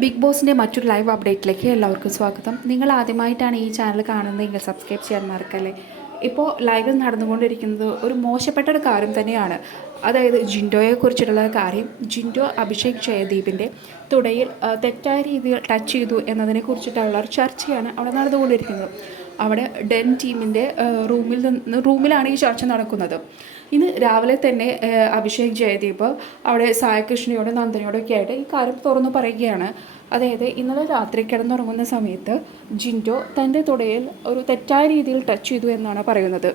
Big ബോസിന്റെ മറ്റൊരു live അപ്ഡേറ്റിലേക്ക് എല്ലാവർക്കും സ്വാഗതം. നിങ്ങൾ ആദ്യമായിട്ടാണ് ഈ ചാനൽ കാണുന്നതെങ്കിൽ സബ്സ്ക്രൈബ് ചെയ്യാൻ മറക്കല്ലേ. ഇപ്പോൾ ലൈവിൽ നടന്നുകൊണ്ടിരിക്കുന്നത് ഒരു മോശപ്പെട്ട ഒരു കാര്യം തന്നെയാണ്. അതായത് ജിൻഡോയെ കുറിച്ചിട്ടുള്ള കാര്യം. ജിൻഡോ അഭിഷേക് ജയദീപിന്റെ തുടയിൽ തെറ്റായ രീതിയിൽ ടച്ച് ചെയ്തു എന്നതിനെ കുറിച്ചിട്ടുള്ള ഒരു ചർച്ചയാണ് അവിടെ നടന്നുകൊണ്ടിരിക്കുന്നത്. അവിടെ ഡെൻ ടീമിന്റെ റൂമിൽ നിന്ന് റൂമിലാണ് ഈ ചർച്ച നടക്കുന്നത്. ഇന്ന് രാവിലെ തന്നെ അഭിഷേക് ജയദീപ് അവിടെ സായകൃഷ്ണയോടും നന്ദനയോടൊക്കെ ആയിട്ട് ഈ കാര്യം തുറന്നു പറയുകയാണ്. അതായത് ഇന്നലെ രാത്രി കിടന്നുറങ്ങുന്ന സമയത്ത് ജിൻഡോ തന്റെ തുടയിൽ ഒരു തെറ്റായ രീതിയിൽ ടച്ച് ചെയ്തു എന്നാണ് പറയുന്നത്.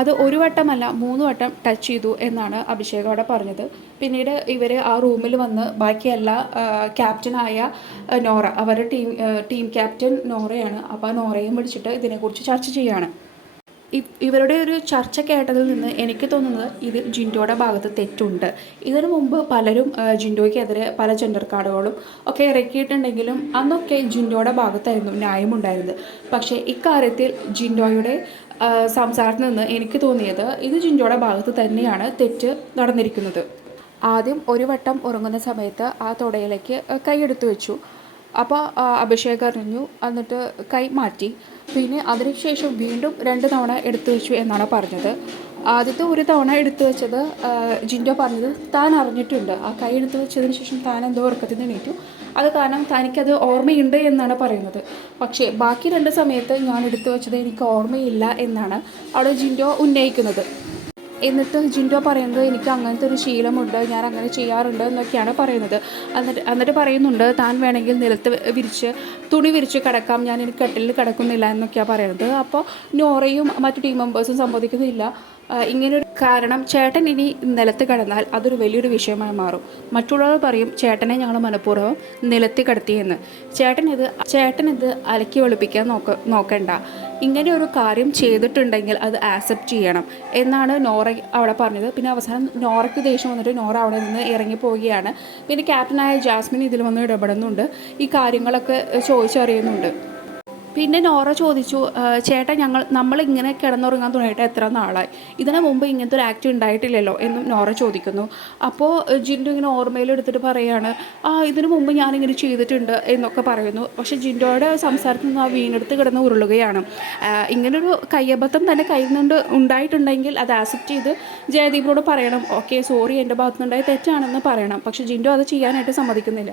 അത് ഒരു വട്ടമല്ല മൂന്ന് വട്ടം ടച്ച് ചെയ്തു എന്നാണ് അഭിഷേക് അവിടെ പറഞ്ഞത്. പിന്നീട് ഇവർ ആ റൂമിൽ വന്ന് ബാക്കിയെല്ലാ ക്യാപ്റ്റനായ നോറ അവരുടെ ടീം ടീം ക്യാപ്റ്റൻ നോറയാണ്. അപ്പോൾ ആ നോറയും വിളിച്ചിട്ട് ഇതിനെക്കുറിച്ച് ചർച്ച ചെയ്യുകയാണ്. ഇവരുടെ ഒരു ചർച്ച കേട്ടതിൽ നിന്ന് എനിക്ക് തോന്നുന്നത് ഇത് ജിൻഡോയുടെ ഭാഗത്ത് തെറ്റുണ്ട്. ഇതിനു മുമ്പ് പലരും ജിൻഡോയ്ക്കെതിരെ പല ജെൻഡർ കാർഡുകളും ഒക്കെ ഇറക്കിയിട്ടുണ്ടെങ്കിലും അന്നൊക്കെ ജിൻഡോയുടെ ഭാഗത്തായിരുന്നു ന്യായമുണ്ടായിരുന്നത്. പക്ഷേ ഇക്കാര്യത്തിൽ ജിൻഡോയുടെ സംസാരത്തിൽ നിന്ന് എനിക്ക് തോന്നിയത് ഇത് ജിൻഡോയുടെ ഭാഗത്ത് തന്നെയാണ് തെറ്റ് നടന്നിരിക്കുന്നത്. ആദ്യം ഒരു വട്ടം ഉറങ്ങുന്ന സമയത്ത് ആ തുടയിലേക്ക് കൈയെടുത്ത് വെച്ചു അപ്പോൾ അഭിഷേക് അറിഞ്ഞു. എന്നിട്ട് കൈ മാറ്റി. പിന്നെ അതിനുശേഷം വീണ്ടും രണ്ട് തവണ എടുത്തു വെച്ചു എന്നാണ് പറഞ്ഞത്. ആദ്യത്തെ ഒരു തവണ എടുത്തു വെച്ചത് ജിൻഡോ പറഞ്ഞത് താൻ അറിഞ്ഞിട്ടുണ്ട്. ആ കൈ എടുത്തു വെച്ചതിന് ശേഷം താൻ എന്തോ ഉറക്കത്തിൽ നിന്ന് എണീറ്റു. അത് കാരണം തനിക്കത് ഓർമ്മയുണ്ട് എന്നാണ് പറയുന്നത്. പക്ഷേ ബാക്കി രണ്ട് സമയത്ത് ഞാൻ എടുത്തു വെച്ചത് എനിക്ക് ഓർമ്മയില്ല എന്നാണ് അവിടെ ജിൻഡോ ഉന്നയിക്കുന്നത്. എന്നിട്ട് ജിൻഡോ പറയുന്നത് എനിക്ക് അങ്ങനത്തെ ഒരു ശീലമുണ്ട് ഞാൻ അങ്ങനെ ചെയ്യാറുണ്ട് എന്നൊക്കെയാണ് പറയുന്നത്. എന്നിട്ട് എന്നിട്ട് പറയുന്നുണ്ട് താൻ വേണമെങ്കിൽ നിലത്ത് വിരിച്ച് തുണി വിരിച്ച് കിടക്കാം ഞാൻ എനിക്ക് കെട്ടിൽ കിടക്കുന്നില്ല എന്നൊക്കെയാണ് പറയുന്നത്. അപ്പോൾ നോറയും മറ്റു ടീം മെമ്പേഴ്സും സമ്മതിക്കുന്നില്ല ആ, ഇങ്ങനൊരു കാരണം ചേട്ടൻ ഇനി നിലത്ത് കിടന്നാൽ അതൊരു വലിയൊരു വിഷയമായി മാറും. മറ്റുള്ളവർ പറയും ചേട്ടനെ ഞങ്ങൾ മനഃപൂർവം നിലത്തി കിടത്തിയെന്ന്. ചേട്ടൻ ഇത് ചേട്ടൻ ഇത് അലക്കി വെളുപ്പിക്കാൻ നോക്ക നോക്കണ്ട. ഇങ്ങനെ ഒരു കാര്യം ചെയ്തിട്ടുണ്ടെങ്കിൽ അത് ആക്സെപ്റ്റ് ചെയ്യണം എന്നാണ് നോറ അവിടെ പറഞ്ഞത്. പിന്നെ അവസാനം നോറയ്ക്ക് ദേഷ്യം വന്നിട്ട് നോറ അവിടെ നിന്ന് ഇറങ്ങിപ്പോവുകയാണ് പിന്നെ ക്യാപ്റ്റനായ ജാസ്മിൻ ഇതിൽ വന്ന് ഇടപെടുന്നുണ്ട്. ഈ കാര്യങ്ങളൊക്കെ ചോദിച്ചറിയുന്നുണ്ട്. പിന്നെ നോറ ചോദിച്ചു ചേട്ടാ ഞങ്ങൾ നമ്മൾ ഇങ്ങനെ കിടന്നുറങ്ങാൻ തുടങ്ങിയിട്ട് എത്ര നാളായി? ഇതിനു മുമ്പ് ഇങ്ങനത്തെ ഒരു ആക്ട് ഉണ്ടായിട്ടില്ലല്ലോ? എന്നും നോറ ചോദിക്കുന്നു. അപ്പോൾ ജിൻഡു ഇങ്ങനെ ഓർമ്മയിലെടുത്തിട്ട് പറയാണ് ആ ഇതിനു മുമ്പ് ഞാനിങ്ങനെ ചെയ്തിട്ടുണ്ട് എന്നൊക്കെ പറയുന്നു. പക്ഷേ ജിൻഡോയുടെ സംസാരത്തിൽ നിന്ന് ആ വീണെടുത്ത് കിടന്ന് ഉരുളുകയാണ്. ഇങ്ങനൊരു കയ്യബദ്ധം തന്നെ കയ്യിൽ നിന്ന് ഉണ്ടായിട്ടുണ്ടെങ്കിൽ അത് ആക്സെപ്റ്റ് ചെയ്ത് ജയദീപിനോട് പറയണം. ഓക്കെ സോറി എന്റെ ഭാഗത്തുനിന്നുണ്ടായ തെറ്റാണെന്ന് പറയണം. പക്ഷേ ജിൻഡോ അത് ചെയ്യാനായിട്ട് സമ്മതിക്കുന്നില്ല.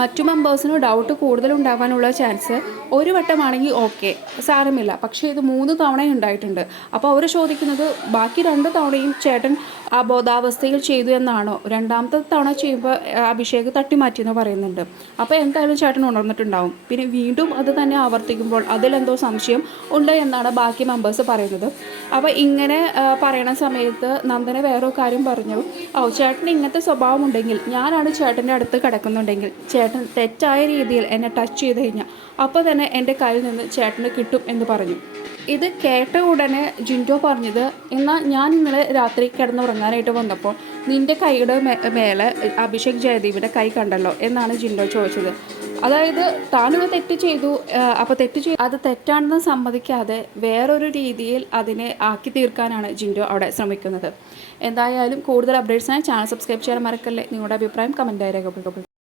മറ്റു മെമ്പേഴ്സിന് ഡൗട്ട് കൂടുതൽ ഉണ്ടാവാനുള്ള ചാൻസ് ഒരു വട്ടമാണെങ്കിൽ ഓക്കെ സാരമില്ല. പക്ഷേ ഇത് മൂന്ന് തവണ ഉണ്ടായിട്ടുണ്ട്. അപ്പോൾ അവർ ചോദിക്കുന്നത് ബാക്കി രണ്ട് തവണയും ചേട്ടൻ ആ ബോധാവസ്ഥയിൽ ചെയ്തു എന്നാണോ? രണ്ടാമത്തെ തവണ ചെയ്യുമ്പോൾ അഭിഷേക് അഭിഷേക് തട്ടിമാറ്റിയെന്ന് പറയുന്നുണ്ട്. അപ്പോൾ എന്തായാലും ചേട്ടൻ ഉണർന്നിട്ടുണ്ടാവും. പിന്നെ വീണ്ടും അത് തന്നെ ആവർത്തിക്കുമ്പോൾ അതിലെന്തോ സംശയം ഉണ്ട് എന്നാണ് ബാക്കി മെമ്പേഴ്സ് പറയുന്നത്. അപ്പോൾ ഇങ്ങനെ പറയണ സമയത്ത് നന്ദന വേറെ കാര്യം പറഞ്ഞു. ഓ ചേട്ടൻ ഇങ്ങനത്തെ സ്വഭാവം ഉണ്ടെങ്കിൽ ഞാനാണ് ചേട്ടന്റെ അടുത്ത് കിടക്കുന്നുണ്ടെങ്കിൽ ചേട്ടൻ തെറ്റായ രീതിയിൽ എന്നെ ടച്ച് ചെയ്ത് കഴിഞ്ഞാൽ അപ്പോൾ തന്നെ എന്റെ കയ്യിൽ നിന്ന് ചേട്ടന് കിട്ടും എന്ന് പറഞ്ഞു. ഇത് കേട്ട ഉടനെ ജിൻഡോ പറഞ്ഞത് എന്നാൽ ഞാൻ ഇന്നലെ രാത്രി കിടന്നുറങ്ങാനായിട്ട് വന്നപ്പോൾ നിന്റെ കൈയുടെ മേലെ അഭിഷേക് ജയദീപിന്റെ കൈ കണ്ടല്ലോ എന്നാണ് ജിൻഡോ ചോദിച്ചത്. അതായത് താനൊരു തെറ്റ് ചെയ്തു അപ്പോൾ തെറ്റ് ചെയ്തു. അത് തെറ്റാണെന്ന് സമ്മതിക്കാതെ വേറൊരു രീതിയിൽ അതിനെ ആക്കി തീർക്കാനാണ് ജിൻഡോ അവിടെ ശ്രമിക്കുന്നത്. എന്തായാലും കൂടുതൽ അപ്ഡേറ്റ്സിനായി ചാനൽ സബ്സ്ക്രൈബ് ചെയ്യാൻ മറക്കല്ലേ? നിങ്ങളുടെ അഭിപ്രായം കമന്റായി രേഖപ്പെടുത്തുക